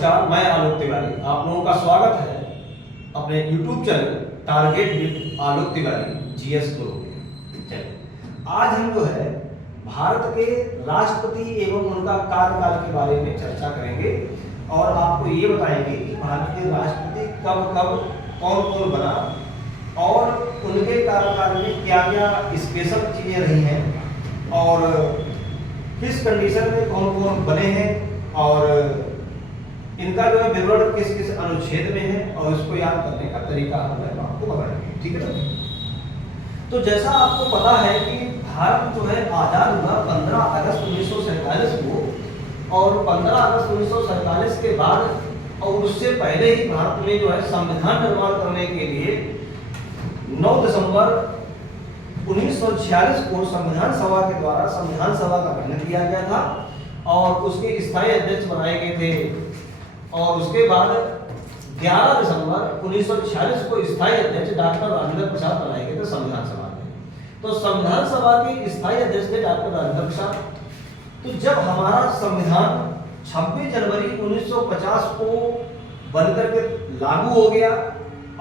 नमस्कार, मैं आलोक तिवारी। आप लोगों का स्वागत है अपने YouTube channel target with Alok Tiwari GS Guru channel. आज हम जो है भारत के राष्ट्रपति एवं उनका कार्यकाल के बारे में चर्चा करेंगे और आपको ये बताएंगे कि भारत के राष्ट्रपति कब कब कौन कौन बना और उनके कार्यकाल में क्या क्या स्पेशल चीजें रही हैं और किस कंडीशन में कौन कौन बने हैं और इनका जो है विवरण किस किस अनुच्छेद में है और इसको याद करने का तरीका हम आपको बताएंगे। ठीक है ना? तो जैसा आपको पता है कि भारत जो है आजाद हुआ 15 अगस्त 1947 को और 15 अगस्त 1947 के बाद और उससे पहले ही भारत में जो है संविधान निर्माण करने के लिए 9 दिसंबर 1946 को संविधान सभा के द्वारा संविधान सभा का गठन किया गया था और उसके स्थायी अध्यक्ष बनाए गए थे और उसके बाद 11 दिसंबर 1946 को स्थायी अध्यक्ष डॉक्टर राजेंद्र प्रसाद बनाए गए थे संविधान सभा में। तो संविधान सभा के स्थायी अध्यक्ष थे डॉक्टर राजेंद्र प्रसाद। तो जब हमारा संविधान 26 जनवरी 1950 को बनकर के लागू हो गया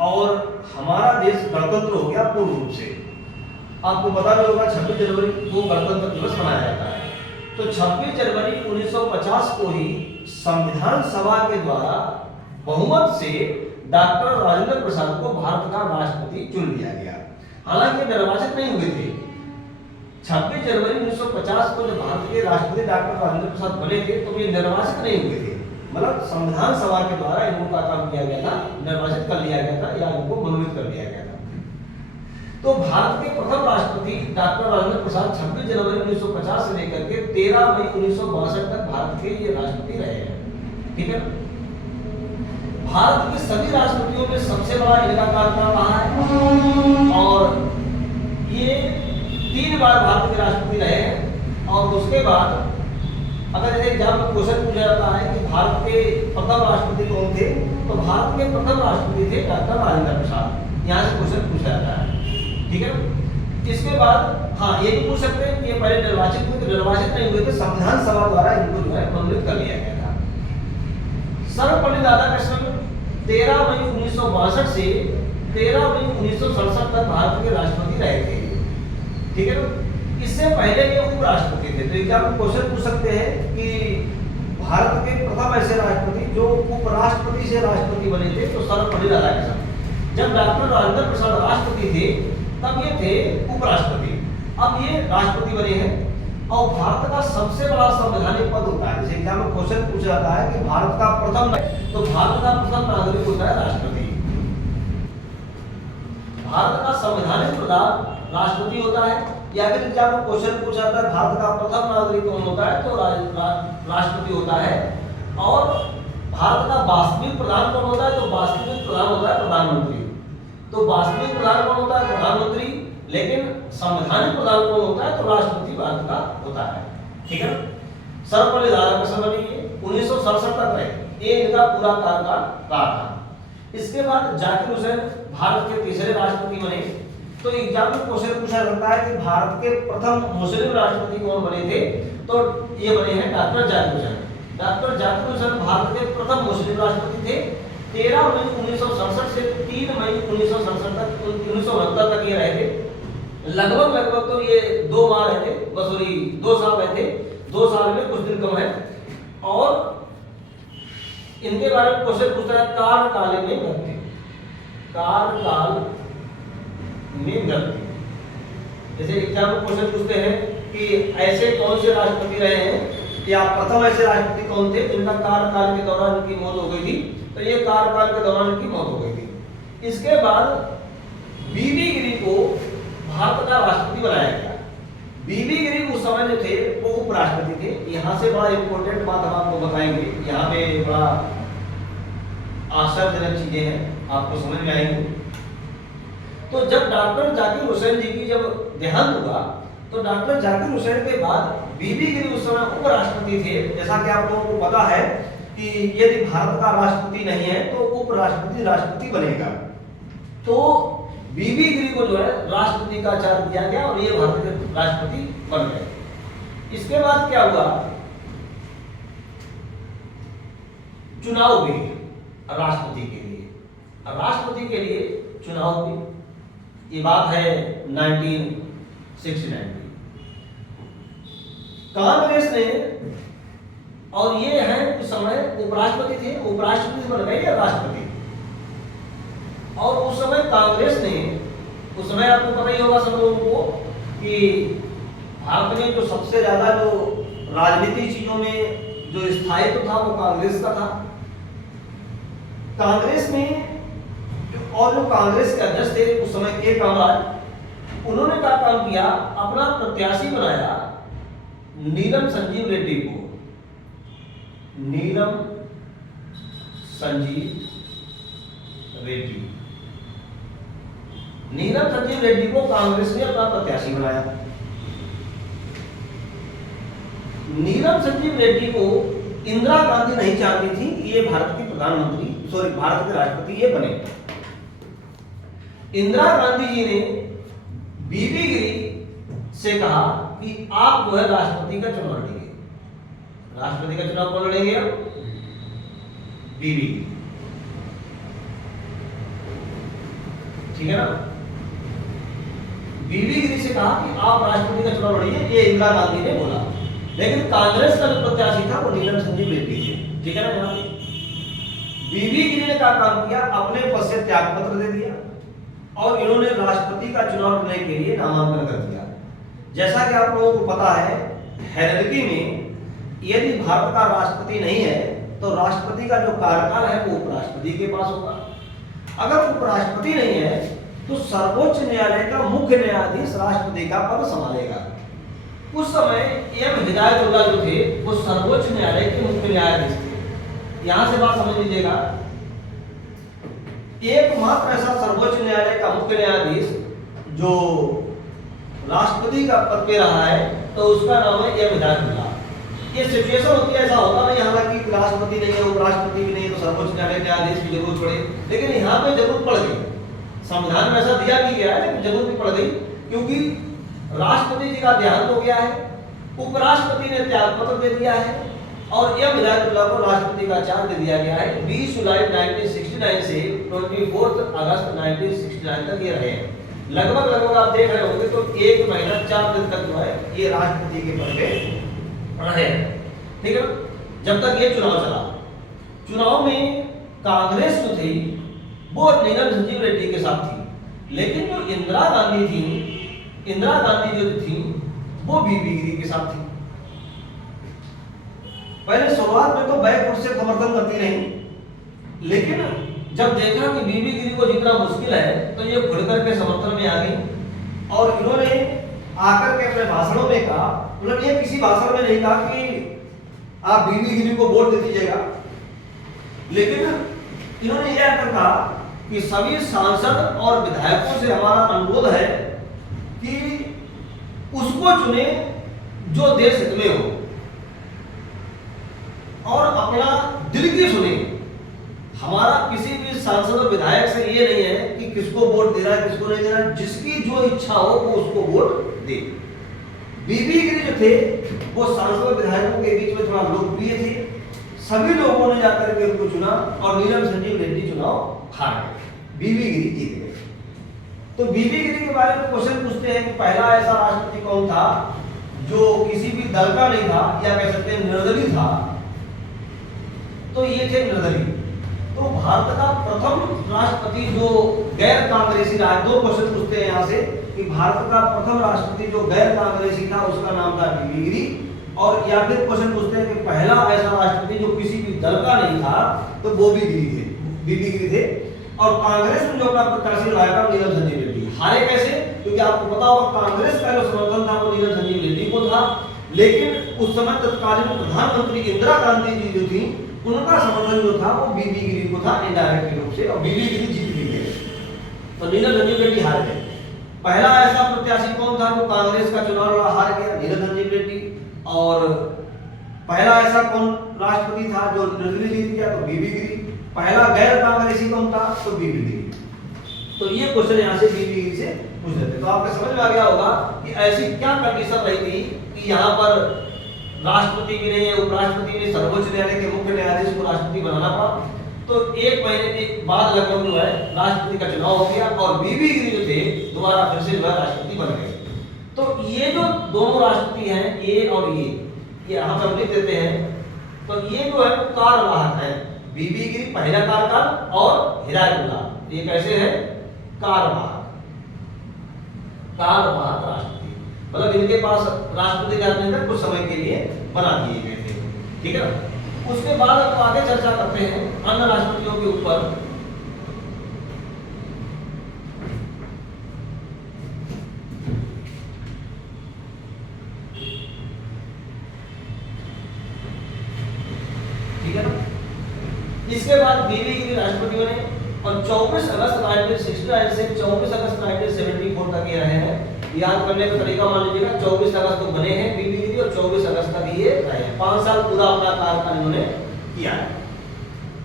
और हमारा देश गणतंत्र हो गया पूर्ण रूप से। आपको पता भी होगा 26 जनवरी को गणतंत्र दिवस मनाया जाता है। तो 26 जनवरी 1950 को ही संविधान सभा के द्वारा बहुमत से डॉक्टर राजेंद्र प्रसाद को भारत का राष्ट्रपति चुन लिया गया। हालांकि निर्वाचित नहीं हुए थे। 26 जनवरी 1950 को जब भारत के राष्ट्रपति डॉक्टर राजेंद्र प्रसाद बने थे तो वे निर्वाचित नहीं हुए थे, मतलब संविधान सभा के द्वारा इनका काम किया गया था, निर्वाचित कर लिया गया था या इनको मनोनीत कर लिया गया था। तो भारत के प्रथम राष्ट्रपति डॉक्टर राजेंद्र प्रसाद 26 जनवरी 1950 से लेकर के 13 मई 1962 तक भारत के ये राष्ट्रपति रहे हैं। ठीक है? भारत के सभी राष्ट्रपतियों में सबसे बड़ा इनका कार्यकाल रहा है और ये 3 बार भारत के राष्ट्रपति रहे हैं। और उसके बाद अगर एग्जाम में क्वेश्चन पूछा जाता है कि भारत के प्रथम राष्ट्रपति कौन थे, तो भारत के प्रथम राष्ट्रपति थे डॉक्टर राजेंद्र प्रसाद। यहाँ से क्वेश्चन पूछा जाता है। ठीक है? इसके बाद हाँ ये भी पूछ सकते हैं कि ये पहले निर्वाचित हुए, तो निर्वाचित नहीं हुए थे, संविधान सभा द्वारा इनको जो है मनोनीत कर लिया गया था। सर्वपल्ली राधाकृष्णन 13 मई 1962 से 13 मई 1967 तक भारत के राष्ट्रपति रहे थे। ठीक है ना? इससे पहले ये उपराष्ट्रपति थे। तो एग्जाम में क्वेश्चन पूछ सकते हैं कि भारत के प्रथम ऐसे राष्ट्रपति जो उपराष्ट्रपति से राष्ट्रपति बने थे, तो सर्वपल्ली राधाकृष्णन। जब डॉक्टर राजेंद्र प्रसाद राष्ट्रपति थे तब ये थे उपराष्ट्रपति, अब ये राष्ट्रपति बने हैं। और भारत का सबसे बड़ा संवैधानिक पद होता है, जैसे एग्जाम में क्वेश्चन पूछा जाता है कि भारत का प्रथम, तो भारत का प्रथम नागरिक होता है राष्ट्रपति। भारत का संवैधानिक प्रधान राष्ट्रपति होता है। या फिर एग्जाम में क्वेश्चन पूछा जाता है भारत का प्रथम नागरिक कौन होता है, तो राष्ट्रपति होता है। और भारत का वास्तविक प्रधान कौन होता है, तो वास्तविक प्रधान होता है प्रधानमंत्री। तो वास्तविक प्रधान कौन होता है, प्रधानमंत्री। लेकिन संवैधानिक प्रधान कौन होता है, तो राष्ट्रपति भारत का होता है। ठीक है? सर्वपल्ली राधाकृष्णन बने 1967 तक रहे, ये इनका पूरा कार्यकाल रहा था। इसके बाद जाकिर हुसैन भारत के तीसरे राष्ट्रपति बने। तो एग्जाम में क्वेश्चन पूछा जाता है कि भारत के प्रथम मुस्लिम राष्ट्रपति कौन बने थे, तो ये बने हैं डॉक्टर जाकिर हुसैन। डॉक्टर जाकिर हुसैन भारत के प्रथम मुस्लिम राष्ट्रपति थे। 13 मई 1967 से 3 मई 1969 तक ये रहे थे। लगभग तो ये 2 माह रहे थे, सॉरी 2 साल रहे थे। 2 साल में कुछ दिन कम है। और इनके बारे में क्वेश्चन पूछता है कार्यकाल में मृत्यु, कार्यकाल में मृत्यु। जैसे एग्जाम में क्वेश्चन पूछते हैं कि ऐसे कौन से राष्ट्रपति रहे हैं या प्रथम ऐसे राष्ट्रपति कौन थे जिनका कार्यकाल के दौरान उनकी मौत हो गई थी, तो ये कार्यकाल के दौरान उनकी मौत हो गई थी। इसके बाद बीबी गिरी को भारत का राष्ट्रपति बनाया गया। बीबी गिरी उस समय जो थे वो उपराष्ट्रपति थे। यहाँ से बड़ा इंपॉर्टेंट बात हम आपको बताएंगे, यहाँ पे बड़ा आश्चर्यजनक चीजें हैं, आपको समझ में आएंगी। तो जब डॉक्टर जाकिर हुसैन जी की जब देहांत हुआ, तो डॉक्टर जाकिर हुसैन के बाद बीबी गिरी उस समय उपराष्ट्रपति थे। जैसा कि आप लोगों को पता है कि यदि भारत का राष्ट्रपति नहीं है तो उपराष्ट्रपति राष्ट्रपति बनेगा। तो बीबी गिरी को जो है राष्ट्रपति का चार्ज दिया गया और ये भारत के राष्ट्रपति बन गए। इसके बाद क्या हुआ, चुनाव भी राष्ट्रपति के लिए, राष्ट्रपति के लिए चुनाव भी, ये बात है 1969 की। कांग्रेस ने, और ये है उस समय उपराष्ट्रपति थे, उपराष्ट्रपति बन गए या राष्ट्रपति, और उस समय कांग्रेस ने, उस समय आपको पता ही होगा सब लोगों को कि भारत में जो सबसे ज्यादा जो राजनीतिक चीजों में जो स्थायित्व था वो कांग्रेस का था। कांग्रेस में और जो कांग्रेस के अध्यक्ष थे उस समय के कामराज, उन्होंने क्या काम किया, अपना प्रत्याशी बनाया नीलम संजीव रेड्डी को। नीलम संजीव रेड्डी, नीलम संजीव रेड्डी को कांग्रेस ने अपना प्रत्याशी बनाया। नीलम संजीव रेड्डी को इंदिरा गांधी नहीं चाहती थी ये भारत की प्रधानमंत्री, सॉरी भारत के राष्ट्रपति ये बने। इंदिरा गांधी जी ने बीबी गिरी से कहा कि आप जो है राष्ट्रपति का चुनाव लड़ेंगे। राष्ट्रपति का चुनाव कौन लड़ेंगे? अब बीबी गिरी, ठीक है ना। बीबी गिरी से कहा कि आप राष्ट्रपति का चुनाव लड़िए, ये इंदिरा गांधी ने बोला। लेकिन कांग्रेस का जो प्रत्याशी था वो नीलम संजीव रेड्डी थे, ठीक है ना। यहाँ पे बीबी गिरी ने क्या काम किया, अपने पद से त्याग पत्र दे दिया और इन्होंने राष्ट्रपति का चुनाव लड़ने के लिए नामांकन कर दिया। जैसा कि आप लोगों को पता है, हायरार्की में यदि भारत का राष्ट्रपति नहीं है तो राष्ट्रपति का जो कार्यकाल है वो उपराष्ट्रपति के पास होगा। अगर उपराष्ट्रपति नहीं है तो सर्वोच्च न्यायालय का मुख्य न्यायाधीश राष्ट्रपति का पद संभालेगा। उस समय एम हिदायतुल्लाह जो थे वो सर्वोच्च न्यायालय के मुख्य न्यायाधीश थे। यहां से बात समझ लीजिएगा, एकमात्र ऐसा सर्वोच्च न्यायालय का मुख्य न्यायाधीश जो राष्ट्रपति का पद पे रहा है तो उसका नाम है एम हिदायतुल्लाह। ये सिचुएशन होती है, ऐसा होता नहीं हालांकि राष्ट्रपति नहीं है, उपराष्ट्रपति भी नहीं है तो सर्वोच्च न्यायालय न्यायाधीश की जरूरत पड़े, लेकिन यहाँ पे जरूरत पड़ गई। संविधान में ऐसा दिया भी गया है लेकिन जरूरत भी पड़ गई, क्योंकि राष्ट्रपति जी का देहांत हो गया है, उपराष्ट्रपति ने त्यागपत्र दे दिया है और एम हिदायतुल्लाह को राष्ट्रपति का चार्ज दे दिया गया है। 20 जुलाई 1969 से 24 अगस्त 1969 तक ये रहे। लगभग आप देख रहे होंगे तो 1 महीना 4 दिन तक जो है ये राष्ट्रपति के पद पे रहे, ठीक है। जब तक ये चुनाव चला, चुनाव में कांग्रेस जो थी वो नीलम संजीव रेड्डी के साथ थी, लेकिन जो इंदिरा गांधी थी, इंदिरा गांधी जो थी वो बीबी गिरी के साथ थी। पहले शुरुआत में तो बैकफुट से समर्थन करती रही, लेकिन जब देखा कि बीबी गिरी को जीतना मुश्किल है तो ये खुल करके समर्थन में आ गई और इन्होंने आकर के अपने भाषणों में कहा, मतलब ये किसी भाषण में नहीं कहा कि आप बीबी गिरी को वोट दे दीजिएगा, लेकिन इन्होंने यह कहा कि सभी सांसद और विधायकों से हमारा अनुरोध है कि उसको चुने जो देश हित में हो और अपना दिल की सुने। हमारा किसी भी सांसद और विधायक से ये नहीं है कि किसको वोट दे रहा है किसको नहीं दे रहा है, जिसकी जो इच्छा हो वो उसको वोट दे। बीबी गिरी जो थे वो सांसद और विधायकों के बीच में थोड़ा लोकप्रिय थे, सभी लोगों ने जाकर के उनको चुना और नीलम संजीव रेड्डी चुनाव हार गए, बीबी गिरी जीत गए। तो बीबी गिरी के बारे में क्वेश्चन पूछते हैं कि पहला ऐसा राष्ट्रपति कौन था जो किसी भी दल का नहीं था या कह सकते हैं निर्दलीय था, तो ये थे निर्दलीय। तो भारत का प्रथम राष्ट्रपति जो गैर कांग्रेसी रहा, दो क्वेश्चन पूछते हैं यहाँ से कि भारत का प्रथम राष्ट्रपति जो गैर कांग्रेसी था उसका नाम था बीबी गिरी, और या फिर क्वेश्चन पूछते हैं कि पहला ऐसा राष्ट्रपति जो किसी भी दल का नहीं था तो वो भी बीबी गिरी थे। और कांग्रेस ने जो अपना प्रत्याशी लगाया था नीलम संजीव रेड्डी। हारे कैसे? क्योंकि आपको पता होगा कांग्रेस का जो समर्थन था वो नीलम संजीव रेड्डी को था, लेकिन उस समय तत्कालीन प्रधानमंत्री इंदिरा गांधी जी जो थी उनका समर्थन जो था वो बीबी गिरी को था इनडायरेक्ट रूप से, और बीबी गिरी जीत भी गए तो नीलम संजीव रेड्डी हार गए। पहला ऐसा प्रत्याशी कौन था जो कांग्रेस का चुनाव लड़ा हार गया? नीलम संजीव रेड्डी। और पहला ऐसा कौन राष्ट्रपति था जो निर्दलीय जीत गया? तो बीबी गिरी। पहला गैर कांग्रेसी कौन था? तो बीबी गिरी। तो ये क्वेश्चन यहाँ से बीबी गिरी से पूछ लेते। तो आपको समझ में आ गया होगा कि ऐसी क्या कंडीशन रही थी कि यहाँ पर राष्ट्रपति भी नहीं है, उपराष्ट्रपति भी नहीं, सर्वोच्च न्यायालय के मुख्य न्यायाधीश को राष्ट्रपति बनाना पड़ा। तो एक महीने के बाद लगभग जो है राष्ट्रपति का चुनाव हो गया और बीबी गिरी जो थे दोबारा फिर से जो है राष्ट्रपति बन गए। तो ये जो दोनों राष्ट्रपति हैं, ए और ये यहाँ पर लिख देते हैं। तो ये जो है कार्यवाहक है, बीबी गिरी पहला कार्यकाल और हिदायतुल्लाह ये कैसे है कार्यवाहक राष्ट्रपति, मतलब इनके पास राष्ट्रपति का अधिकार कुछ समय के लिए बना दिए गए थे, ठीक है ना। उसके बाद अब आगे चर्चा करते हैं अन्य राष्ट्रपतियों के ऊपर। ठीक है ना। इसके बाद बीबी गिरी राष्ट्रपति बने और 24 अगस्त 1969 से 24 अगस्त 1974 तक ये रहे हैं। याद करने का तरीका मान लीजिएगा, 24 अगस्त को बने हैं बीबी गिरी और 24 अगस्त तक ये रहे हैं। 5 साल पूरा अपना कार्यकाल इन्होंने किया है।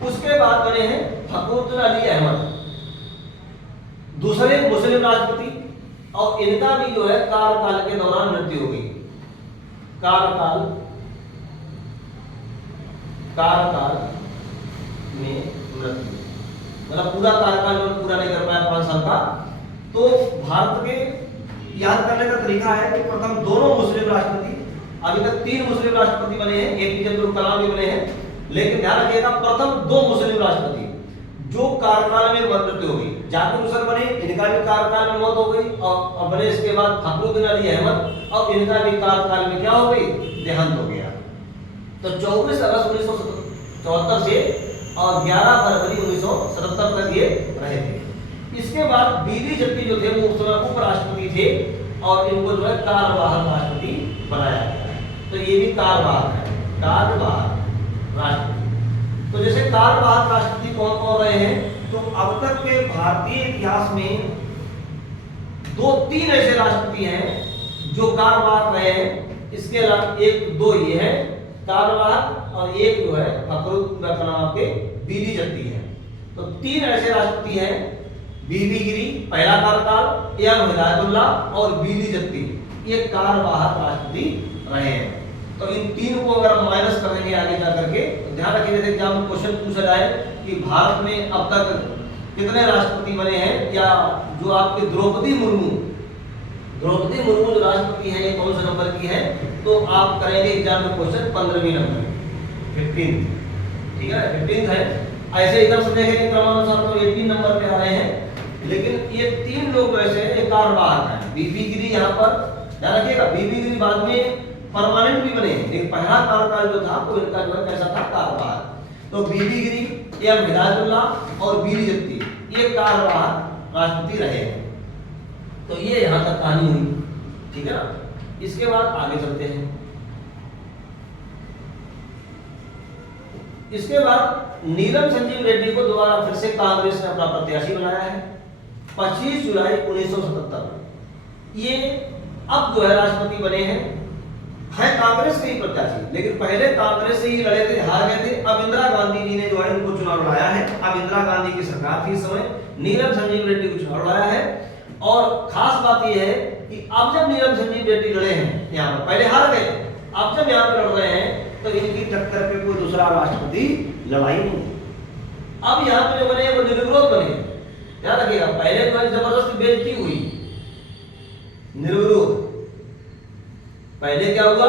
उसके बाद बने हैं फखरुद्दीन अली अहमद, दूसरे मुस्लिम राष्ट्रपति, और इनका भी जो है कार्यकाल के दौरान मृत्यु हो गई। कार्यकाल में मृत्यु, मतलब पूरा कार्यकाल जो पूरा नहीं कर पाया 5 साल का। तो भारत के याद करने का तरीका है कि प्रथम दोनों मुस्लिम राष्ट्रपति, अभी तक 3 मुस्लिम राष्ट्रपति बने हैं, एपीजे अब्दुल कलाम भी बने हैं, लेकिन ध्यान रखिएगा प्रथम 2 मुस्लिम राष्ट्रपति जो कार्यकाल में मृत्यु हो गई। जाकिर हुसैन बने, इनका भी कार्यकाल में मौत हो गई, और बने इसके बाद फखरुद्दीन अली अहमद, और इनका भी कार्यकाल में क्या हो गई देहांत हो गया। तो 24 अगस्त 1974 से और 11 फरवरी 1977 तक ये रहे थे। इसके बाद बीबी जत्ती जो थे वो उस समय उपराष्ट्रपति थे और इनको जो है कार्यवाहक राष्ट्रपति बनाया गया। तो ये भी कार्यवाहक है, कार्यवाहक राष्ट्रपति। तो जैसे कार्यवाहक राष्ट्रपति कौन कौन रहे हैं, तो अब तक के भारतीय इतिहास में 2-3 ऐसे राष्ट्रपति हैं जो कार्यवाहक रहे हैं। इसके अलावा 1-2 ये है कार्यवाहक और एक जो है फखरुद्दीन का नाम आपके बीबी जत्ती है। तो 3 ऐसे राष्ट्रपति हैं, बीबी गिरी पहला कार्यकाल, एम हिदायतुल्लाह और बीबी जत्ती, ये कार्यवाहक राष्ट्रपति रहे हैं। तो इन 3 को अगर हम माइनस करेंगे आगे जा करके, तो ध्यान रखिए जैसे एग्जाम में क्वेश्चन पूछा जाए कि भारत में अब तक कितने राष्ट्रपति बने हैं, या जो आपके द्रौपदी मुर्मू जो राष्ट्रपति हैं ये कौन से नंबर की है, तो आप करेंगे एग्जाम में क्वेश्चन 15वें नंबर 15, ठीक है 15 है। ऐसे इधर से देखेंगे क्रमानुसार तो 18 नंबर पे आ रहे हैं, लेकिन ये 3 लोग ऐसे हैं कार्यवाहक हैं। बीबी गिरी यहाँ पर ध्यान रखिएगा, बीबी गिरी बाद में परमानेंट भी बने, लेकिन पहला कार्यकाल जो था वो इनका जो है कैसा था कार्यवाहक। तो बीबी गिरी, एम हिदायतुल्लाह और बीबी जत्ती ये कार्यवाहक राष्ट्रपति रहे हैं। तो ये यहाँ तक कहानी हुई, ठीक है ना। इसके बाद आगे चलते हैं। इसके बाद नीलम संजीव रेड्डी को दोबारा फिर से कांग्रेस ने अपना प्रत्याशी बनाया है 25 जुलाई 1977। ये अब जो है राष्ट्रपति बने हैं, है कांग्रेस के ही प्रत्याशी, लेकिन पहले कांग्रेस से ही लड़े थे, हार गए थे। अब इंदिरा गांधी जी ने जो है उनको चुनाव लड़ाया है। अब इंदिरा गांधी की सरकार थी इस समय, नीलम संजीव रेड्डी को चुनाव लड़ाया है। और खास बात यह है कि अब जब नीलम संजीव रेड्डी लड़े हैं यहाँ पर, पहले हार गए, अब जब यहाँ पे लड़ रहे हैं तो इनकी टक्कर पे कोई दूसरा राष्ट्रपति लड़ाई नहीं। अब यहाँ पे जो बने वो निर्विरोध बने, ध्यान रखिएगा। पहले तो जबरदस्ती बेइज्जती हुई, निर्विरोध। पहले क्या हुआ,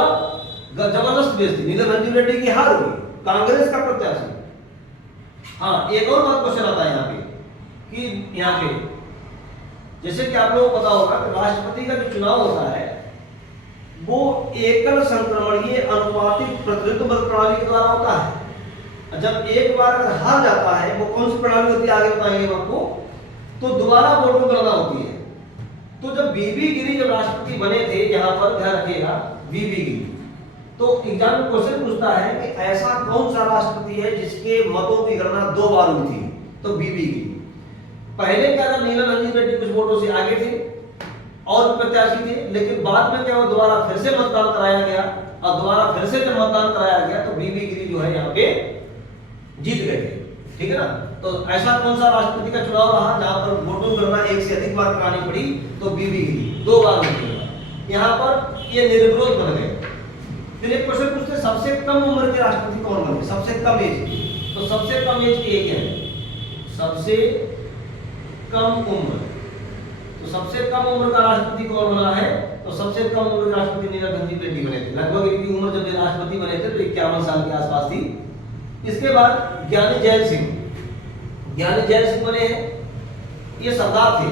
जबरदस्त बेइज्जती, नीलम संजीव रेड्डी की हार हुई, कांग्रेस का प्रत्याशी। हाँ, एक और बात क्वेश्चन आता है यहाँ पे कि यहाँ पे जैसे कि आप लोगों को पता होगा कि राष्ट्रपति का जो चुनाव होता है वो एकल संक्रमणीय अनुपातिक प्रतिनिधित्व प्रणाली के द्वारा होता है। जब एक बार अगर हार जाता है, वो कौन सी प्रणाली होती है आगे बताएंगे आपको, तो दोबारा वोटिंग करना होती है। तो जब बीबी गिरी जब राष्ट्रपति बने थे, यहाँ पर ध्यान रखिएगा बीबी गिरी, तो एग्जाम में क्वेश्चन पूछता है कि ऐसा कौन सा राष्ट्रपति है जिसके मतों की गणना 2 बार हुई थी, तो बीबी गिरी। पहले क्या था, नीलम संजीव रेड्डी कुछ वोटों से आगे थे और प्रत्याशी थे, लेकिन बाद में क्या हुआ, दोबारा फिर से मतदान कराया गया, और दोबारा फिर से जब मतदान कराया गया तो बीबी गिरी जो है यहाँ पे जीत गए थे, ठीक है ना। तो ऐसा कौन सा राष्ट्रपति का चुनाव रहा जहां पर वोटों गणना 1 से अधिक बार करानी पड़ी, तो बीबी गिरी 2 बार। यहाँ पर ये निर्विरोध बन गए, फिर एक क्वेश्चन पूछते हैं सबसे कम उम्र के राष्ट्रपति कौन बने, सबसे कम एज की। तो सबसे कम एज की एक है, सबसे कम उम्र, तो सबसे कम उम्र का राष्ट्रपति कौन बना है, तो सबसे कम उम्र के राष्ट्रपति नीरज भाई रेड्डी बने थे। लगभग इनकी उम्र जब ये राष्ट्रपति बने थे तो 51 साल के आसपास थी। इसके बाद ज्ञानी जैल सिंह, ज्ञानी जैल सिंह बने हैं, ये सरदार थे।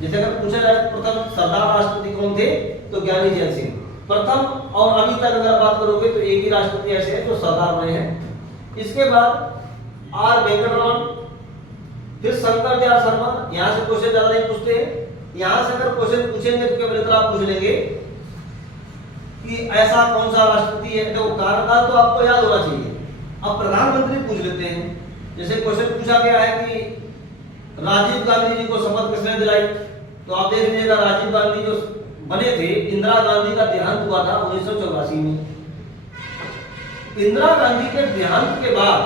जैसे अगर पूछा जाए प्रथम सरदार राष्ट्रपति कौन थे, तो ज्ञानी जैल सिंह प्रथम। और अभी तक अगर बात करोगे तो एक ही राष्ट्रपति ऐसे हैं जो सरदार बने हैं। इसके बाद आर वेंकटरमन, फिर शंकर दयाल शर्मा। यहाँ से क्वेश्चन ज्यादा नहीं पूछते हैं, यहाँ से अगर क्वेश्चन पूछेंगे तो केवल इतना आप पूछ लेंगे कि ऐसा कौन सा राष्ट्रपति है, तो कार्यकाल तो आपको याद होना चाहिए। अब प्रधानमंत्री पूछ लेते हैं। जैसे क्वेश्चन पूछा गया है कि राजीव गांधी जी को शपथ किसने दिलाई, तो आप देख लीजिएगा राजीव गांधी जो बने थे, इंदिरा गांधी का देहांत हुआ था 1984 में। इंदिरा गांधी के देहांत के बाद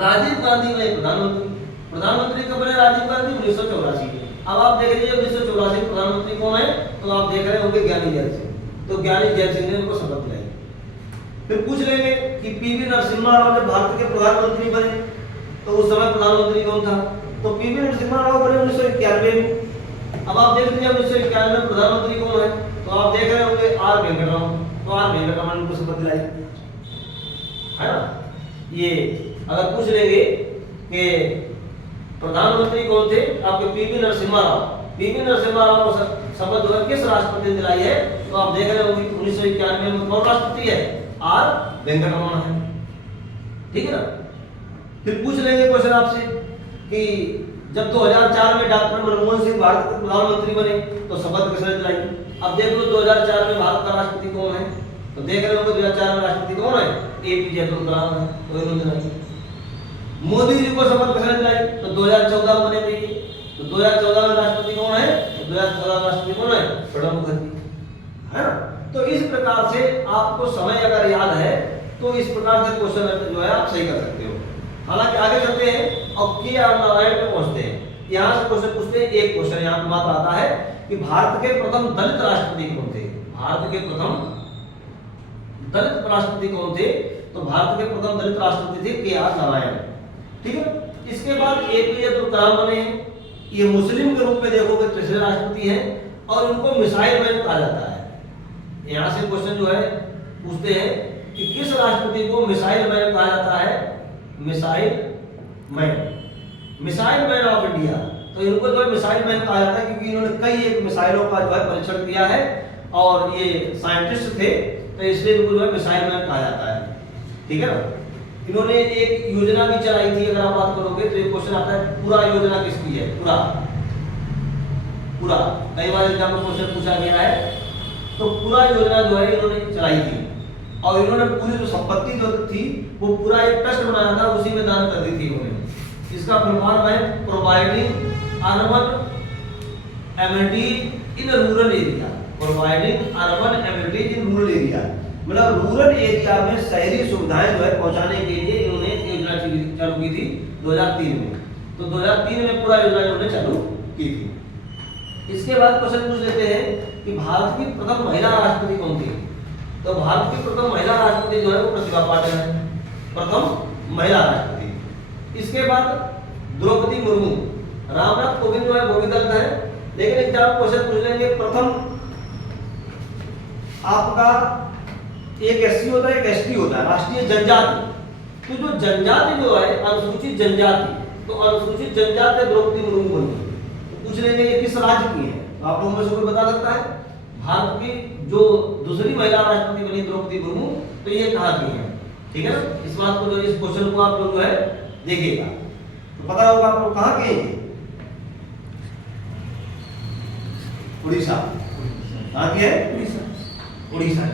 राजीव गांधी बने प्रधानमंत्री। प्रधानमंत्री कब बने राजीव गांधी? 1984 में। अब आप देख लीजिए 1984 में प्रधानमंत्री कौन है, तो आप देख रहे होंगे ज्ञानी जैल सिंह। तो ज्ञानी जैल सिंह ने उनको शपथ दिलाई। फिर पूछ लेंगे कि पीवी नरसिम्हा राव जब भारत के प्रधानमंत्री बने तो उस समय प्रधानमंत्री कौन था, तो पीवी नरसिम्हा राव बने 1991 में। अब आप देख लीजिए 1991 में प्रधानमंत्री कौन है, तो आप देख रहे होंगे आर वेंकटरमन। तो आर वेंकटरमन को शपथ दिलाई है ना। ये अगर पूछ लेंगे कि प्रधानमंत्री कौन थे, आपके पीवी नरसिम्हा राव। पीवी नरसिम्हा राव को शपथ जो है किस राष्ट्रपति ने दिलाई है, तो आप देख रहे होंगे 1991 में कौन राष्ट्रपति है, आर वेंकटरमन है। ठीक है ना। फिर पूछ लेंगे क्वेश्चन आपसे कि जब 2004 में डॉक्टर मनमोहन सिंह भारत के प्रधानमंत्री बने तो शपथ किसने दिलाई। अब देख लो 2004 में भारत का राष्ट्रपति कौन है, तो देख रहे होंगे 2004 में राष्ट्रपति कौन है, एपीजे अब्दुल कलाम है। तो इन्होंने दिलाई। मोदी जी को शपथ किसने दिलाई, तो 2014 में बने थे। तो 2014 में राष्ट्रपति कौन है, तो 2014 में राष्ट्रपति कौन है, प्रणब मुखर्जी है ना। तो इस प्रकार से आपको समय अगर याद है तो इस प्रकार से क्वेश्चन जो है आप सही कर सकते हो। हालांकि आगे चलते हैं और के आर नारायण पे पहुंचते हैं। यहाँ से क्वेश्चन पूछते हैं, एक क्वेश्चन यहाँ पे मात्र आता है कि भारत के प्रथम दलित राष्ट्रपति कौन थे। भारत के प्रथम दलित राष्ट्रपति कौन थे, तो भारत के प्रथम दलित राष्ट्रपति थे के आर नारायण। ठीक है। इसके बाद एपीजे अब्दुल कलाम बने हैं। ये मुस्लिम के रूप में देखोगे तीसरे राष्ट्रपति हैं और उनको मिसाइल मैन कहा जाता है। यहाँ से क्वेश्चन जो है पूछते हैं कि किस राष्ट्रपति को मिसाइल मैन कहा जाता है, मिसाइल मैन ऑफ इंडिया। तो इनको जो है मिसाइल मैन कहा जाता है क्योंकि इन्होंने कई एक मिसाइलों का जो है परीक्षण किया है और ये साइंटिस्ट थे, तो इसलिए इनको जो है मिसाइल मैन कहा जाता है। ठीक है ना। इन्होंने एक योजना भी चलाई थी। अगर आप बात करोगे तो एक क्वेश्चन आता है पूरा योजना किसकी है, पूरा कई बार एग्जाम में क्वेश्चन पूछा गया है। तो पूरा योजना जो है इन्होंने चलाई थी और इन्होंने पूरी जो संपत्ति जो थी वो पूरा एक ट्रस्ट बनाया था, उसी में दान कर दी थी इन्होंने। इसका फुल फॉर्म है providing urban amenity in rural area. Providing urban amenities in rural area, मतलब रूरल एरिया में शहरी सुविधाएं जो है पहुंचाने के लिए इन्होंने योजना चालू की थी 2003 में। तो 2003 में पूरा योजना इन्होंने चालू की थी। इसके बाद क्वेश्चन पूछ लेते हैं कि भारत की प्रथम महिला राष्ट्रपति कौन थी। तो भारत की प्रथम महिला राष्ट्रपति जो है वो प्रतिभा पाटिल है, प्रथम महिला राष्ट्रपति। इसके बाद द्रौपदी मुर्मू। रामनाथ कोविंद जो है भूमि दलित है, लेकिन एग्जाम क्वेश्चन पूछ लेंगे प्रथम आपका एक एससी होता है, एक एसटी होता है, राष्ट्रीय जनजाति। तो जो जनजाति जो है अनुसूचित जनजाति, तो अनुसूचित जनजाति द्रौपदी मुर्मू बनी। तो पूछ लेंगे ये किस राज्य की है, तो आप लोगों में से कोई बता सकता है। भारत की जो दूसरी महिला राष्ट्रपति बनी द्रौपदी मुर्मू, तो ये कहाँ की है। ठीक है ना। इस बात को जो इस क्वेश्चन को आप लोग जो है देखिएगा तो पता होगा आप लोग कहाँ के हैं। उड़ीसा। कहाँ की है, उड़ीसा।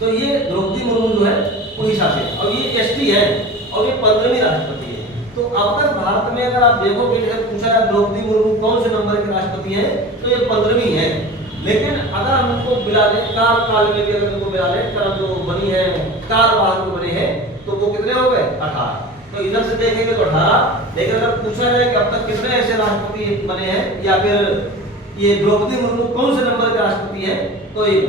तो ये द्रौपदी मुर्मू जो है उड़ीसा से, और ये एसटी है और ये 15वीं राष्ट्रपति है। तो अब तक भारत में अगर आप देखोगे पूछा है द्रौपदी मुर्मू कौन से नंबर के राष्ट्रपति हैं, तो ये 15वीं है। लेकिन अगर हम उनको मिला दें काल में भी, अगर उनको मिला दें जो बनी है कार्यकाल जो बने हैं, तो वो कितने हो गए 18। तो इधर से देखेंगे तो 18। लेकिन अगर पूछा जाए कि अब तक कितने ऐसे राष्ट्रपति बने हैं या फिर ये द्रौपदी मुर्मू कौन से नंबर के राष्ट्रपति है, तो ये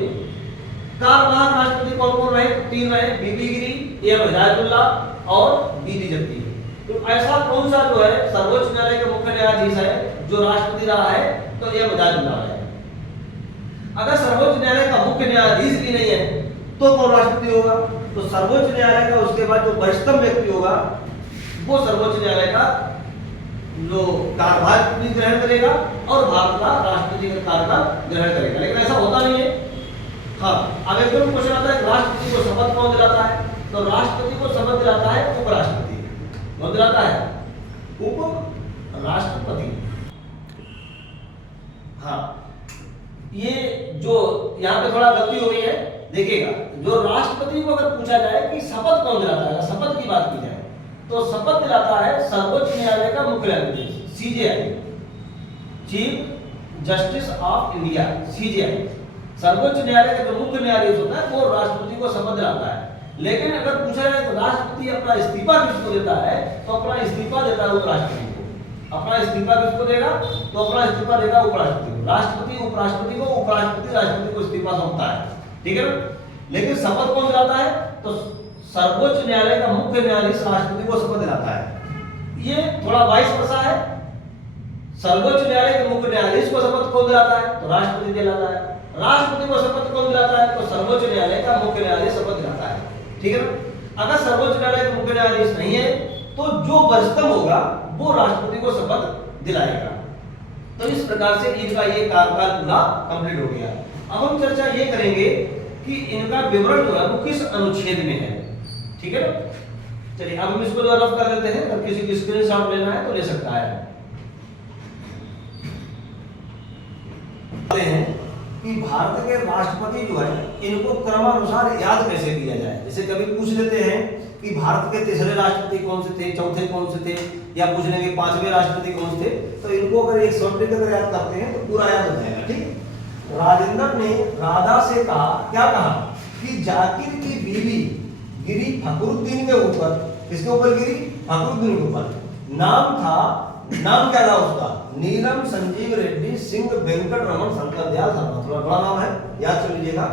कार्यवाहक राष्ट्रपति कौन कौन रहे? 3 रहे, बीबी गिरी, एम हिदायतुल्लाह और बीडी जत्ती। तो ऐसा कौन सा जो है सर्वोच्च न्यायालय का मुख्य न्यायाधीश है जो राष्ट्रपति रहा है? तो एम हिदायतुल्लाह है। अगर सर्वोच्च न्यायालय का मुख्य न्यायाधीश भी नहीं है तो कौन राष्ट्रपति होगा? तो सर्वोच्च न्यायालय का उसके बाद जो वरिष्ठतम व्यक्ति होगा वो सर्वोच्च न्यायालय का जो कार्यभार भी ग्रहण करेगा और भारत का राष्ट्रपति का कार्यभार ग्रहण करेगा। लेकिन ऐसा होता नहीं है। हाँ, अब एक क्वेश्चन आता है राष्ट्रपति को शपथ कौन दिलाता है? तो राष्ट्रपति को शपथ दिलाता है उपराष्ट्रपति। कौन दिलाता है? उपराष्ट्रपति। हाँ, ये जो यहाँ पे थोड़ा गलती हो गई है, देखिएगा जो राष्ट्रपति को अगर पूछा जाए कि शपथ कौन दिलाता है, शपथ की बात की जाए तो शपथ दिलाता है सर्वोच्च न्यायालय का मुख्य न्यायाधीश CJI, chief justice of India, CJI. सर्वोच्च न्यायालय का जो मुख्य न्यायाधीश होता है वो राष्ट्रपति को शपथ दिलाता है। लेकिन अगर पूछा जाए तो राष्ट्रपति अपना इस्तीफा किसको देता है? तो अपना इस्तीफा देता है उपराष्ट्रपति को। अपना इस्तीफा किसको देगा? तो अपना इस्तीफा देगा उपराष्ट्रपति को। राष्ट्रपति उपराष्ट्रपति को, उपराष्ट्रपति राष्ट्रपति को इस्तीफा सौंपता है, ठीक है ना। लेकिन शपथ कौन दिलाता है? तो सर्वोच्च न्यायालय का मुख्य न्यायाधीश राष्ट्रपति को शपथ दिलाता है। ये थोड़ा वाइस वर्सा है। सर्वोच्च न्यायालय के मुख्य न्यायाधीश को शपथ कौन दिलाता है? तो राष्ट्रपति दिलाता है। राष्ट्रपति को शपथ कौन दिलाता है? तो सर्वोच्च न्यायालय का मुख्य न्यायाधीश शपथ दिलाता है, ठीक है ना। अगर सर्वोच्च न्यायालय का मुख्य न्यायाधीश नहीं है तो जो वरिष्ठतम होगा वो राष्ट्रपति को शपथ दिलाएगा। तो इस प्रकार से इनका ये कार्यकाल पूरा कंप्लीट हो गया। अब हम चर्चा ये करेंगे कि इनका विवरण जो है वो किस अनुच्छेद में है, ठीक है ना। चलिए अब हम इसको रफ कर देते हैं। अगर किसी की स्क्रीनशॉट लेना है तो ले सकता है। हैं कि भारत के राष्ट्रपति जो है इनको क्रमानुसार याद कैसे किया जाए। जैसे कभी पूछ लेते हैं कि भारत के तीसरे राष्ट्रपति कौन से थे, चौथे कौन से थे, या पूछ लेंगे 5वें राष्ट्रपति कौन से थे। तो इनको अगर एक शॉर्टकट अगर याद करते हैं तो पूरा याद हो जाएगा, ठीक। राजेंद्र ने राधा से कहा, क्या कहा कि जाकिर की बीवी गिरी फखरुद्दीन के ऊपर, किसके ऊपर गिरी? फखरुद्दीन के ऊपर। नाम क्या था उसका? नीलम संजीव रेड्डी सिंह वेंकट रमन शंकर दयाल शर्मा। थोड़ा बड़ा नाम है, याद कर लीजिएगा।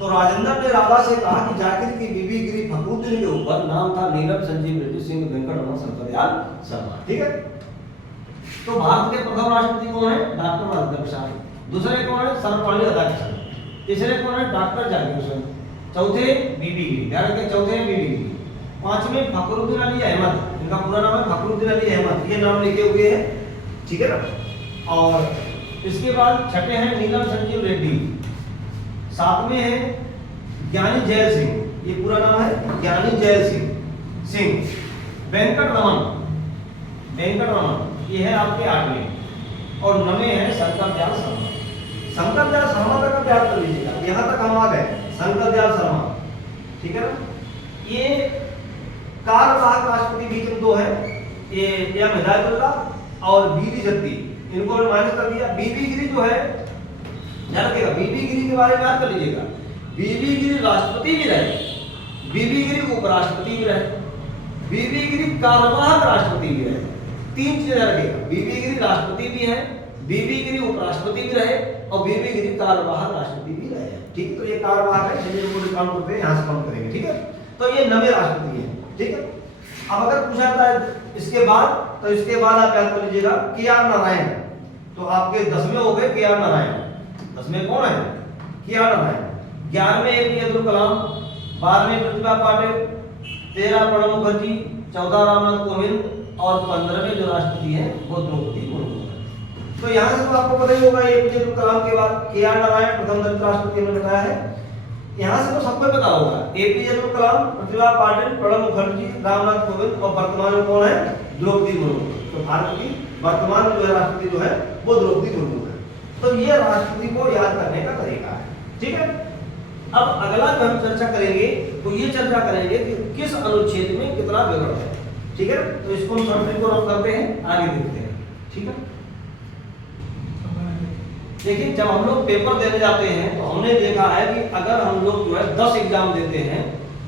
तो राजेंद्र ने राधा से कहा कि जाकिर की बीवी गिरी फखरुद्दीन के ऊपर, नाम था नीलम संजीव रेड्डी सिंह वेंकट रमन शंकर दयाल शर्मा, ठीक है। तो भारत के प्रथम राष्ट्रपति कौन है? डॉक्टर राजेंद्र प्रसाद। दूसरे कौन है? सर्वपल्ली राधाकृष्णन। तीसरे कौन है? डॉक्टर जाकिर हुसैन। चौथे बीबी गिरी, ध्यान रखें, चौथे हैं बीबी गिरी। पांचवें फखरुद्दीन अली अहमद, इनका पूरा नाम है फखरुद्दीन अली अहमद, ये नाम लिखे हुए हैं, ठीक है ना। और इसके बाद छठे हैं नीलम संजीव रेड्डी। सातवें हैं ज्ञानी जैल सिंह, ये पूरा नाम है ज्ञानी जैल सिंह। वेंकट रमन ये है आपके 8वें। और 9वें हैं शंकर दयाल शर्मा। शंकर दयाल शर्मा तक याद कर लीजिएगा, यहां तक हम आ गए। शंकर दयाल शर्मा, ठीक है ना। ये कार्यवाहक राष्ट्रपति बीच में दो है, ये एम हिदायतुल्लाह और बीडी जत्ती, इनको माइनस कर दिया। बीबी गिरी जो है, ध्यान रखिएगा, बीबी गिरी के बारे में याद कर लीजिएगा। बीबी गिरी राष्ट्रपति भी रहे, बीबी गिरी उपराष्ट्रपति भी रहे, बीबी गिरी कार्यवाहक राष्ट्रपति भी रहे। 3 चीजें रखिएगा, बीबी गिरी राष्ट्रपति भी है, बीबी गिरी उपराष्ट्रपति भी रहे और बीबी गिरी कार्यवाहक राष्ट्रपति भी रहे, ठीक। तो ये कार्यवाहक है, चलिए इनको काउंट करते हैं, यहाँ से काउंट करेंगे, ठीक है। तो ये 9वें राष्ट्रपति है, ठीक है। अब अगर पूछा जाता है इसके बाद, तो इसके बाद आप याद कर लीजिएगा के.आर. नारायण। तो आपके 10वें हो गए के.आर. नारायण। 10वें कौन है? के.आर. नारायण। 11वें ए.पी.जे. अब्दुल कलाम, 12वें प्रतिभा पाटिल, 13 प्रणब मुखर्जी, 14 रामनाथ कोविंद और 15वें जो राष्ट्रपति हैं वो द्रौपदी मुर्मू है। तो यहाँ से तो आपको पता ही होगा ए.पी.जे. अब्दुल कलाम के बाद के.आर. नारायण प्रथम दलित राष्ट्रपति हमने बताया है। यहाँ से तो सबको पता होगा, ए.पी.जे. अब्दुल कलाम, प्रतिभा पाटिल, प्रणब मुखर्जी, रामनाथ कोविंद और वर्तमान में कौन है? द्रौपदी मुर्मू। तो भारत की वर्तमान जो है राष्ट्रपति जो है वो द्रौपदी मुर्मू है। तो ये राष्ट्रपति को याद करने का तरीका है, ठीक है। अब अगला जो हम चर्चा करेंगे तो ये चर्चा करेंगे कि किस अनुच्छेद में कितना विवरण है, ठीक है। तो इसको हम शॉर्ट को रफ करते हैं, आगे देखते हैं, ठीक है। देखिए जब हम लोग पेपर देने जाते हैं तो हमने देखा है कि अगर हम लोग जो है 10 एग्जाम देते हैं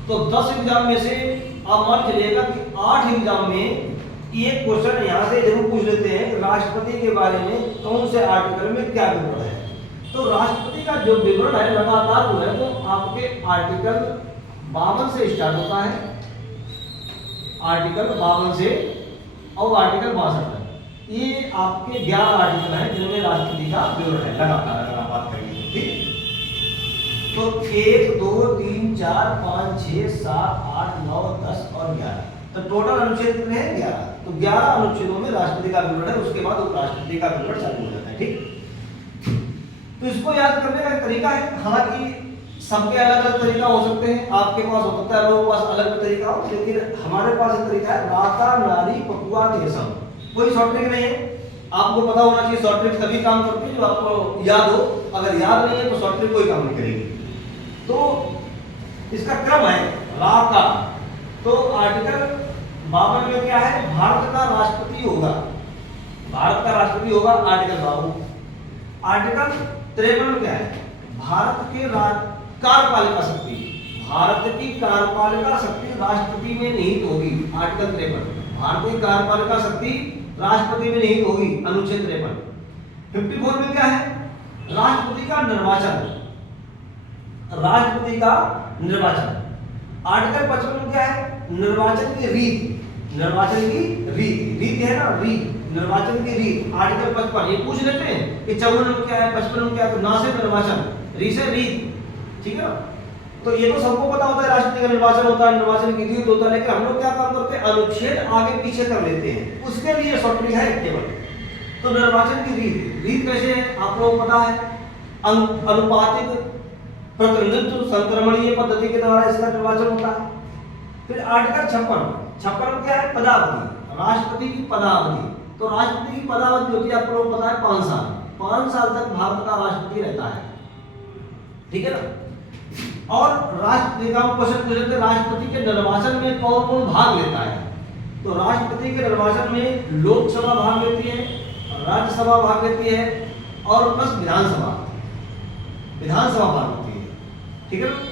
तो 10 एग्जाम में से आप मान चलिएगा कि 8 एग्जाम में एक क्वेश्चन यहाँ से जरूर पूछ लेते हैं कि राष्ट्रपति के बारे में कौन से आर्टिकल में क्या विवरण है। तो राष्ट्रपति का जो विवरण है लगातार जो है वो आपके आर्टिकल 52 से स्टार्ट होता है, आर्टिकल 52 से और आर्टिकल 62 तक। ये आपके 11 आर्टिकल हैं जिनमें राष्ट्रपति का विवरण है लगातार, अगर आप बात करेंगे ठीक। तो 1 2 3 4 5 6 7 8 9 10 और 11, तो टोटल अनुच्छेद कितने हैं? 11। तो 11 अनुच्छेदों में राष्ट्रपति का विवरण है, उसके बाद उपराष्ट्रपति का विवरण चालू हो जाता है ठीक। तो इसको याद करने का एक तरीका है, हालांकि सबके अलग अलग तरीका हो सकते हैं, आपके पास हो सकता है लोगों के पास अलग तरीका हो, लेकिन हमारे पास एक तरीका है राता नारी पकुआ देशम। कोई शॉर्ट ट्रिक नहीं है, आपको पता होना चाहिए। शॉर्ट ट्रिक तभी काम करती है जो आपको याद हो, अगर याद नहीं है तो शॉर्ट ट्रिक कोई काम नहीं करेगी। तो इसका क्रम है राता। तो आर्टिकल 52 में क्या है? भारत का राष्ट्रपति होगा, भारत का राष्ट्रपति होगा, आर्टिकल 52। आर्टिकल 53 में क्या है? भारत के कार्यपालिका शक्ति, भारत की कार्यपालिका शक्ति राष्ट्रपति में निहित होगी, आर्टिकल 53। भारत की कार्यपालिका शक्ति राष्ट्रपति में निहित होगी, अनुच्छेद 53। 54 में क्या है? राष्ट्रपति का निर्वाचन, राष्ट्रपति का निर्वाचन। आर्टिकल 55 में क्या है? निर्वाचन की रीत, निर्वाचन की रीत, रीत है ना, रीत, निर्वाचन की रीत। आर्टिकल 55 ये पूछ लेते हैं कि 54 में क्या है, 55 में क्या है? तो ना से निर्वाचन, री से रीत, ठीक है ना। तो ये तो सबको पता होता है राष्ट्रपति का निर्वाचन होता है, निर्वाचन की रीत होता है, लेकिन हम लोग क्या काम करते हैं? अनुच्छेद आगे पीछे कर लेते हैं, उसके लिए शॉर्ट ट्रिक है केवल। तो निर्वाचन की रीत, रीत कैसे है आप लोगों को पता है? अनुपातिक प्रतिनिधित्व संक्रमणीय पद्धति के द्वारा इसका निर्वाचन होता है। फिर आर्टिकल 56 में क्या है? पदावधि, राष्ट्रपति की पदावधि। तो राष्ट्रपति की पदावधि होती है, आप लोगों को पता है 5 साल। 5 साल तक भारत का राष्ट्रपति रहता है, ठीक है ना। और राष्ट्रपति का क्वेश्चन पूछे थे, राष्ट्रपति के निर्वाचन में कौन कौन भाग लेता है? तो राष्ट्रपति के निर्वाचन में लोकसभा भाग लेती है, राज्यसभा भाग लेती है और प्लस विधानसभा, विधानसभा भाग लेती है, ठीक है ना।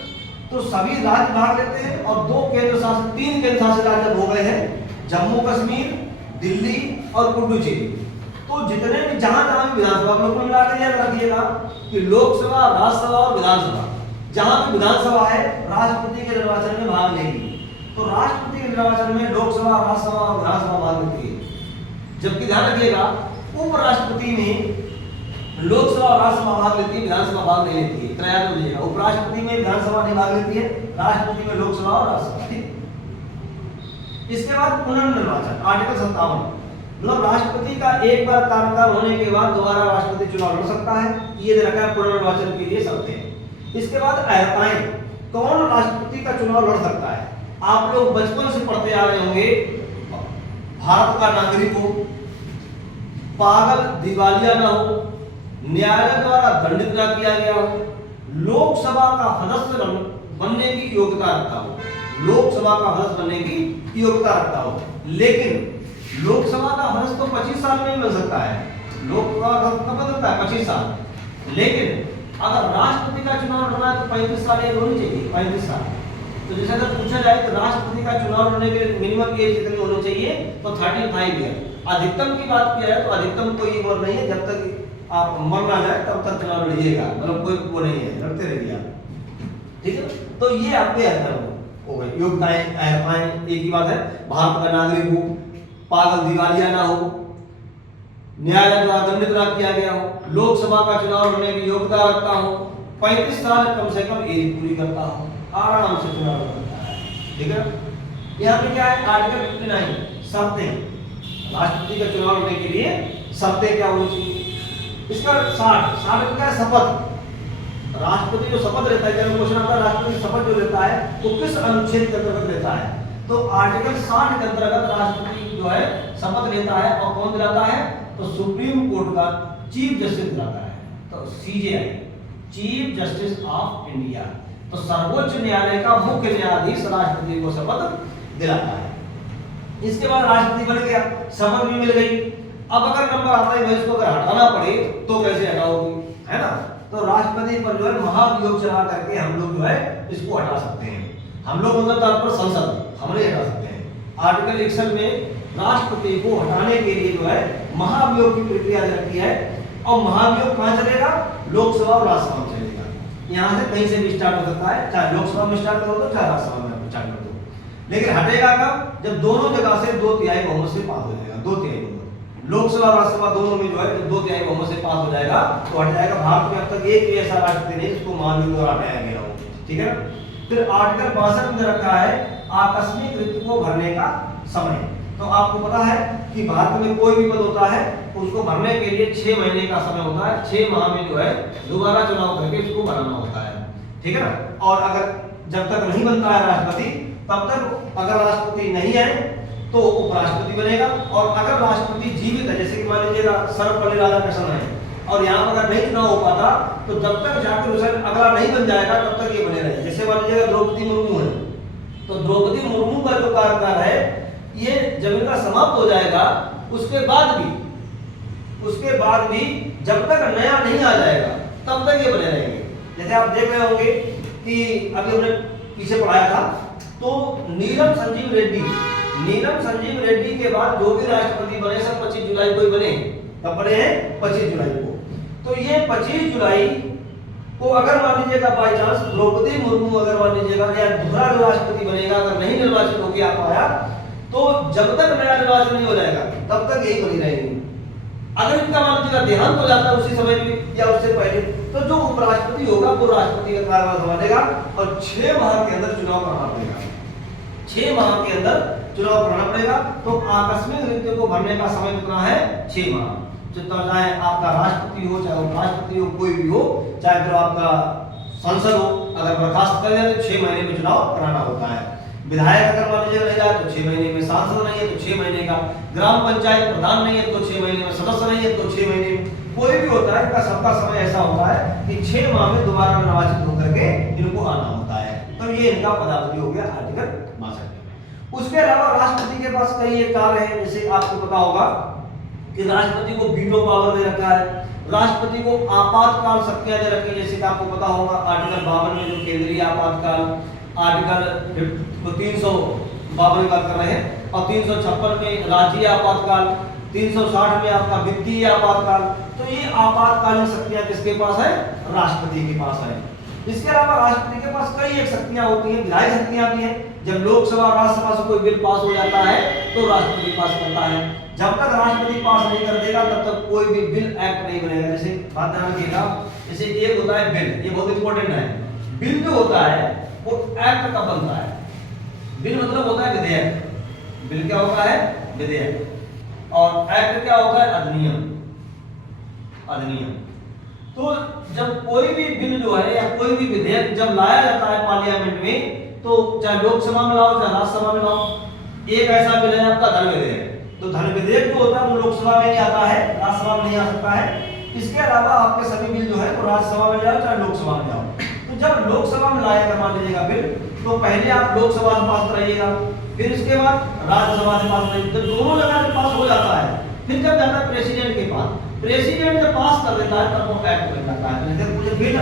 तो सभी राज्य भाग लेते हैं और 3 केंद्र शासित राज्य हो गए हैं, जम्मू कश्मीर, दिल्ली और पुडुचेरी। तो जितने भी जहां भी विधानसभा में मिला के याद रखिएगा कि लोकसभा, राज्यसभा और विधानसभा, जहां भी विधानसभा है राष्ट्रपति के निर्वाचन में भाग लेगी। तो राष्ट्रपति के निर्वाचन में लोकसभा, राज्यसभा और विधानसभा भाग लेती है, जबकि ध्यान रखिएगा उपराष्ट्रपति में लोकसभा और राज्यसभा भाग लेती है, विधानसभा भाग नहीं लेती है। त्रयाद हो जाएगा, उपराष्ट्रपति में विधानसभा नहीं भाग लेती है, राष्ट्रपति में लोकसभा और राज्यसभा, ठीक। इसके बाद पुनर्निर्वाचन, आर्टिकल 57, मतलब राष्ट्रपति का एक बार कार्यकाल होने के बाद दोबारा राष्ट्रपति चुनाव लड़ सकता है, ये दे रखा है पुनर्निर्वाचन के लिए शर्तें। इसके बाद अर्हताएं, कौन राष्ट्रपति का चुनाव लड़ सकता है? आप लोग बचपन से पढ़ते आ रहे होंगे, भारत का नागरिक हो, पागल दिवालिया ना हो, न्यायालय द्वारा दंडित ना किया गया हो, लोकसभा का सदस्य बनने की योग्यता रखता हो, लोकसभा का सदस्य बनने की योग्यता रखता हो। लेकिन लोकसभा का सदस्य तो 25 साल में ही बन सकता है, लोकसभा का कब बनता है? 25 साल। लेकिन अगर राष्ट्रपति का चुनाव लड़ना है तो 35 साल एज होनी चाहिए, 35 साल। तो जैसे अगर पूछा जाए तो राष्ट्रपति का चुनाव लड़ने के लिए मिनिमम एज कितनी होनी चाहिए? तो 35 ईयर। अधिकतम की बात किया है तो अधिकतम कोई उम्र नहीं है, जब तक आप मर ना जाए तब तक चुनाव लड़िएगा, मतलब कोई वो नहीं है, लड़ते रहिए आप, ठीक है। तो ये आपके हो गए योग्यताएं, अर्हताएं, एक ही बात है, भारत का नागरिक हो, पागल दिवालिया ना हो, न्यायालय द्वारा दंडित ना किया गया हो, लोकसभा का चुनाव लड़ने की योग्यता रखता हो, 35 साल कम से कम एज पूरी करता हो, आराम से चुनाव लड़ सकता है, ठीक है। यहाँ पे क्या है? आर्टिकल 59 शर्तें, राष्ट्रपति का चुनाव लड़ने के लिए शर्तें क्या होनी चाहिए? इसका 60 में क्या है? शपथ, राष्ट्रपति जो शपथ लेता है, जब क्वेश्चन आता है राष्ट्रपति शपथ जो लेता है वो किस अनुच्छेद के अंतर्गत लेता है? तो आर्टिकल 60 के अंतर्गत राष्ट्रपति जो है शपथ लेता है, और कौन दिलाता है? तो सुप्रीम कोर्ट का चीफ जस्टिस दिलाता है, तो CJI, chief justice of India. तो सर्वोच्च न्यायालय का मुख्य न्यायाधीश राष्ट्रपति को शपथ दिलाता है। इसके बाद राष्ट्रपति बन गया, शपथ भी मिल गई। अब अगर नंबर आता है इसको अगर हटाना पड़े तो कैसे हटाओगे, है ना। तो राष्ट्रपति पर जो है महाभियोग चला करके हम लोग जो है इसको हटा सकते हैं। हम लोग मतलब तात्पर्य संसद, हम नहीं हटा सकते हैं। आर्टिकल 61 में राष्ट्रपति को हटाने के लिए जो है महाभियोग की प्रक्रिया रखी है। और महाभियोग कहाँ चलेगा? लोकसभा और राज्यसभा में चलेगा। यहाँ से कहीं से भी स्टार्ट हो सकता है, चाहे लोकसभा में स्टार्ट कर दो चाहे राज्यसभा में स्टार्ट कर दो, लेकिन हटेगा कब? जब दोनों जगह से 2/3 बहुमत से पास हो जाएगा। 2/3 बहुमत लोकसभा राज्यसभा दोनों में जो है जब 2/3 बहुमत से पास हो जाएगा तो हट जाएगा। भारत में अब तक एक भी ऐसा राष्ट्रपति नहीं जिसको महाभियोग द्वारा हटाया गया हो, ठीक है ना। फिर आर्टिकल 62 में रखा है आकस्मिक रिक्त को भरने का समय। तो आपको पता है कि भारत में कोई भी पद होता है उसको भरने के लिए 6 महीने का समय होता है। 6 माह में जो है दोबारा चुनाव करके उसको भरना होता है, ठीक है ना। और अगर जब तक नहीं बनता है राष्ट्रपति तब तक अगर राष्ट्रपति नहीं है तो उपराष्ट्रपति बनेगा। और अगर राष्ट्रपति जीवित है, जैसे कि मान लीजिएगा सर्वपल्ली राधाकृष्णन है और यहाँ पर अगर नहीं चुनाव हो पाता तो जब तक जाकर उसे अगला नहीं बन जाएगा तब तक ये बने रहे। जैसे मान लीजिएगा द्रौपदी मुर्मू है तो द्रौपदी मुर्मू का जो कार्यकाल है ये जब इनका समाप्त हो जाएगा उसके बाद भी जब तक नया नहीं आ जाएगा तब तक ये बने रहेंगे। जैसे आप देख रहे होंगे कि अभी हमने पीछे पढ़ाया था तो नीलम संजीव रेड्डी के बाद जो भी राष्ट्रपति बने सब 25 जुलाई को ही बने। कब बने हैं? 25 जुलाई को। तो ये 25 जुलाई को अगर मान लीजिएगा बाई चांस द्रौपदी मुर्मू अगर मान लीजिएगा या दूसरा राष्ट्रपति बनेगा अगर नहीं निर्वाचित होकर आ पाया तो जब तक नया निर्वाचन नहीं हो जाएगा तब तक यही बनी रहेगी। अगर इनका मान लीजिएगा देहांत हो जाता है उसी समय में या उससे पहले तो जो उपराष्ट्रपति होगा वो राष्ट्रपति का कार्यकाल संभालेगा और 6 माह के अंदर चुनाव करना पड़ेगा। 6 माह के अंदर चुनाव करना पड़ेगा। तो आकस्मिक रिक्त को भरने का समय कितना है? 6 माह। चाहे आपका राष्ट्रपति हो चाहे उपराष्ट्रपति हो कोई भी हो, चाहे फिर आपका संसद हो, अगर बर्खास्त कर दिया तो 6 महीने में चुनाव कराना होता है। विधायक अगर मान लीजिए नहीं जाए तो 6 महीने में, सांसद नहीं है तो 6 महीने का, ग्राम पंचायत प्रधान नहीं है तो 6 महीने में, सदस्य नहीं है तो 6 महीने में, कोई भी होता है इनका सबका समय ऐसा होता है कि 6 माह में दोबारा निर्वाचित होकर के इनको आना होता है। तो ये इनका पदावधि हो गया आर्टिकल 62 में। उसके अलावा राष्ट्रपति के पास कई एक कार्य है, जैसे आपको पता होगा कि राष्ट्रपति को वीटो पावर दे रखा है, राष्ट्रपति को आपातकाल शक्तियां दे रखी है। जैसे कि आपको पता होगा आर्टिकल 52 में जो केंद्रीय आपातकाल, आर्टिकल 352 बात कर रहे हैं और 356 में राज्य आपातकाल, 360 में आपका वित्तीय आपातकाल। तो ये आपातकालीन शक्तियां किसके पास है? राष्ट्रपति के पास है। इसके अलावा राष्ट्रपति के पास कई एक शक्तियां होती हैं, विधायी शक्तियां भी हैं। जब लोकसभा राज्यसभा से कोई बिल पास हो जाता है तो राष्ट्रपति पास करता है। जब तक राष्ट्रपति पास नहीं कर देगा तब तक कोई भी बिल एक्ट नहीं बनेगा। जैसे बात ध्यान रखिएगा, जैसे एक होता है बिल, ये बहुत इंपॉर्टेंट है। बिल जो होता है वो एक्ट कब बनता है? बिल मतलब होता है विधेयक। बिल क्या होता है? विधेयक। और एक्ट क्या होता है? अधिनियम। तो जब कोई भी बिल जो है या कोई भी विधेयक जब लाया जाता है पार्लियामेंट में, तो चाहे लोकसभा में लाओ चाहे राज्यसभा में लाओ, एक ऐसा बिल है आपका धन विधेयक। तो धन विधेयक जो होता है वो लोकसभा में नहीं आता है, राज्यसभा में नहीं आ सकता है। इसके अलावा आपके सभी बिल जो है वो राज्यसभा में जाओ चाहे लोकसभा में जाओ। तो जब लोकसभा में लाएगा मान लीजिएगा बिल, तो पहले आप लोकसभा से पास कराइएगा, फिर इसके बाद राज्यसभा से पास कराइएगा। तो दोनों जगह से पास हो जाता है। फिर जब जाता है प्रेसिडेंट के पास, प्रेसिडेंट जब पास कर देता है तब वो एक्ट बन जाता है। जैसे मुझे बिल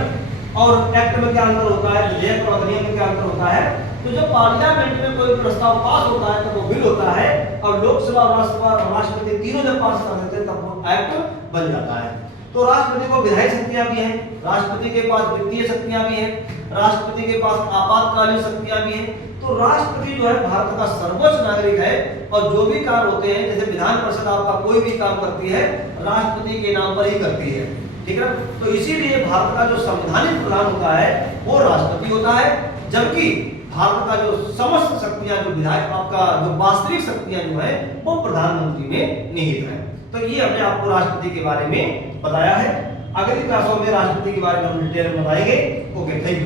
और एक्ट में क्या अंतर होता है, विधेयक और अधिनियम में क्या अंतर होता है? तो जब पार्लियामेंट में कोई प्रस्ताव पास होता है तब वो बिल होता है, और लोकसभा, राज्यसभा और राष्ट्रपति तीनों जब पास कर देते हैं तब वो एक्ट बन जाता है। तो राष्ट्रपति को विधायी शक्तियां भी हैं, राष्ट्रपति के पास वित्तीय शक्तियां भी हैं, राष्ट्रपति के पास आपातकालीन शक्तियां भी हैं। तो राष्ट्रपति जो है भारत का सर्वोच्च नागरिक है, और जो भी कार्य होते हैं, जैसे विधान परिषद आपका कोई भी काम करती है राष्ट्रपति के नाम पर ही करती है, ठीक है। तो इसीलिए भारत का जो संवैधानिक प्रधान होता है वो राष्ट्रपति होता है, जबकि भारत का जो समस्त शक्तियां, जो विधायक आपका जो वास्तविक शक्तियां जो है वो प्रधानमंत्री में निहित है। तो ये हमने आपको राष्ट्रपति के बारे में बताया है। अगली क्लासों में राष्ट्रपति के बारे में हम डिटेल में बताएंगे। Okay, thank you.